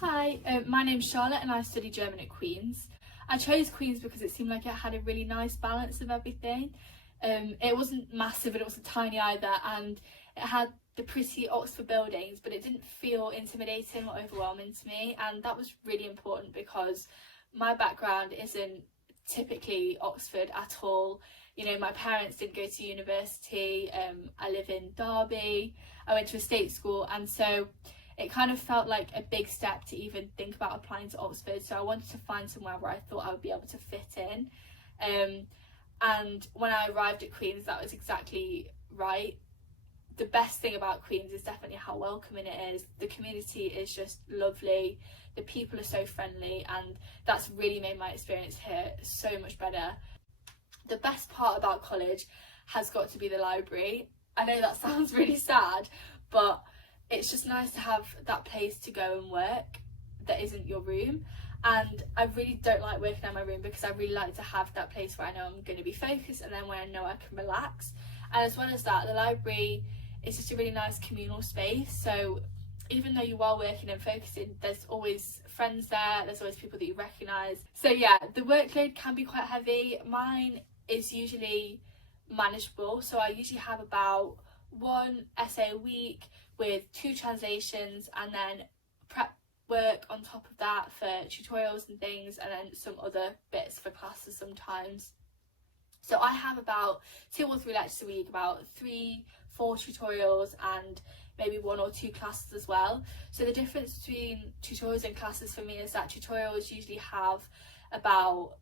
Hi, my name's Charlotte and I study German at Queen's. I chose Queen's because it seemed like it had a really nice balance of everything. It wasn't massive but it wasn't tiny either, and it had the pretty Oxford buildings, but it didn't feel intimidating or overwhelming to me, and that was really important because my background isn't typically Oxford at all. You know, my parents didn't go to university, I live in Derby, I went to a state school, and so it kind of felt like a big step to even think about applying to Oxford. So I wanted to find somewhere where I thought I would be able to fit in. And when I arrived at Queen's, that was exactly right. The best thing about Queen's is definitely how welcoming it is. The community is just lovely. The people are so friendly, and that's really made my experience here so much better. The best part about college has got to be the library. I know that sounds really sad, but it's just nice to have that place to go and work that isn't your room. And I really don't like working in my room because I really like to have that place where I know I'm going to be focused, and then where I know I can relax. And as well as that, the library is just a really nice communal space, so even though you are working and focusing, there's always friends there, there's always people that you recognise. So yeah, the workload can be quite heavy. Mine is usually manageable, so I usually have about one essay a week with 2 translations, and then prep work on top of that for tutorials and things, and then some other bits for classes sometimes. So I have about 2 or 3 lectures a week, about 3-4 tutorials, and maybe 1 or 2 classes as well. So the difference between tutorials and classes for me is that tutorials usually have about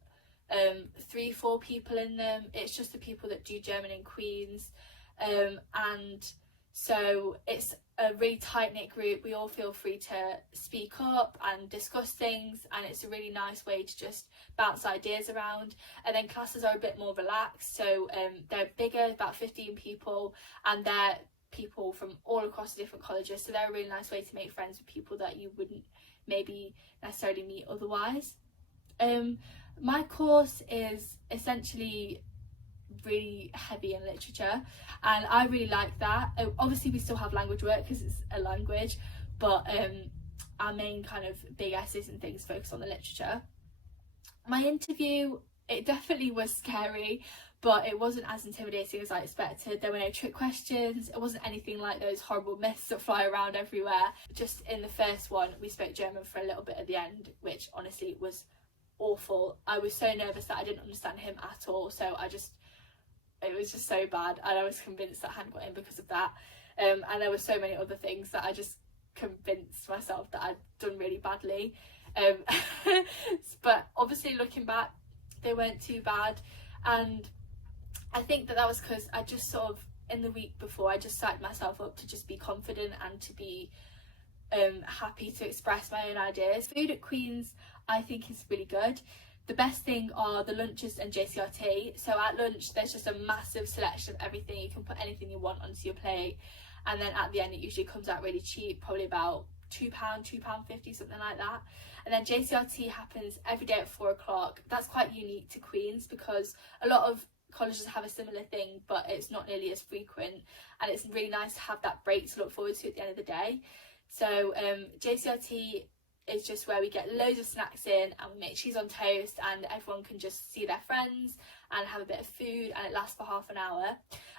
3-4 people in them. It's just the people that do German in Queen's, and so it's a really tight-knit group. We all feel free to speak up and discuss things, and it's a really nice way to just bounce ideas around. And then classes are a bit more relaxed, so they're bigger, about 15 people, and they're people from all across the different colleges, so they're a really nice way to make friends with people that you wouldn't maybe necessarily meet otherwise. My course is essentially really heavy in literature, and I really like that. Obviously we still have language work because it's a language, but our main kind of big essays and things focus on the literature. My interview, it definitely was scary, but it wasn't as intimidating as I expected. There were no trick questions, it wasn't anything like those horrible myths that fly around everywhere. Just in the first one we spoke German for a little bit at the end, which honestly was awful. I was so nervous that I didn't understand him at all, so it was just so bad, and I was convinced that I hadn't got in because of that. And there were so many other things that I just convinced myself that I'd done really badly. But obviously looking back, they weren't too bad, and I think that was because I just sort of, in the week before, I just psyched myself up to just be confident and to be happy to express my own ideas. Food at Queen's I think is really good. The best thing are the lunches and JCRT. So at lunch there's just a massive selection of everything. You can put anything you want onto your plate, and then at the end it usually comes out really cheap, probably about £2, £2.50, something like that. And then JCRT happens every day at 4 o'clock. That's quite unique to Queen's because a lot of colleges have a similar thing, but it's not nearly as frequent, and it's really nice to have that break to look forward to at the end of the day. So JCRT is just where we get loads of snacks in, and we make cheese on toast, and everyone can just see their friends and have a bit of food, and it lasts for half an hour.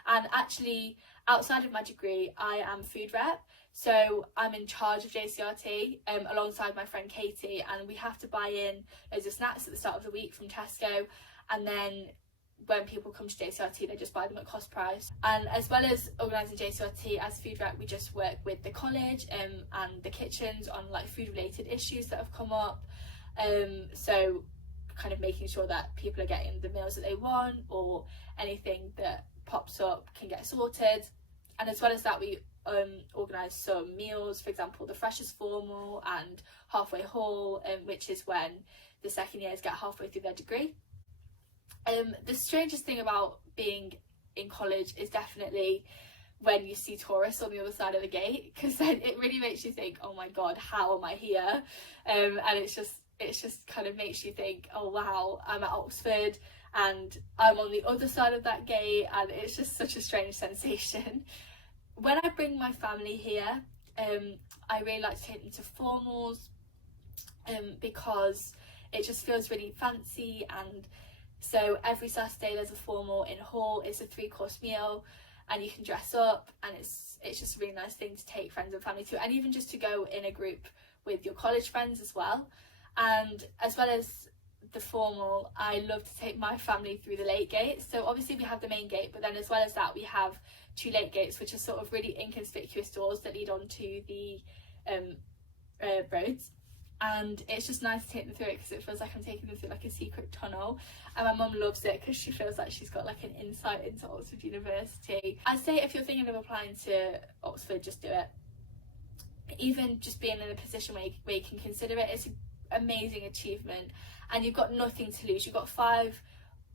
And actually, outside of my degree, I am food rep, so I'm in charge of JCRT alongside my friend Katie, and we have to buy in loads of snacks at the start of the week from Tesco, and then when people come to JCRT they just buy them at cost price. And as well as organising JCRT, as food rep we just work with the college and the kitchens on like food related issues that have come up, so kind of making sure that people are getting the meals that they want, or anything that pops up can get sorted. And as well as that we organise some meals, for example the freshers formal and halfway haul, which is when the second years get halfway through their degree. The strangest thing about being in college is definitely when you see tourists on the other side of the gate, because then it really makes you think, oh my god, how am I here? And it's just kind of makes you think, oh wow, I'm at Oxford and I'm on the other side of that gate, and it's just such a strange sensation. When I bring my family here, I really like to take them to formals, because it just feels really fancy. And so every Saturday there's a formal in hall. It's a 3-course meal, and you can dress up, and it's just a really nice thing to take friends and family to, and even just to go in a group with your college friends as well. And as well as the formal, I love to take my family through the late gates. So obviously we have the main gate, but then as well as that we have 2 late gates, which are sort of really inconspicuous doors that lead onto the roads. And it's just nice to take them through it because it feels like I'm taking them through like a secret tunnel, and my mum loves it because she feels like she's got like an insight into Oxford University. I'd say if you're thinking of applying to Oxford, just do it. Even just being in a position where you can consider it, it's an amazing achievement, and you've got nothing to lose. You've got 5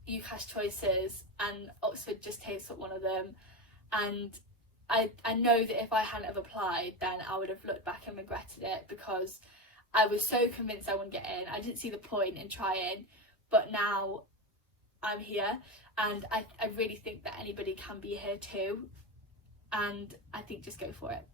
UCAS choices and Oxford just takes up one of them. And I know that if I hadn't have applied, then I would have looked back and regretted it, because I was so convinced I wouldn't get in. I didn't see the point in trying, but now I'm here, and I really think that anybody can be here too, and I think just go for it.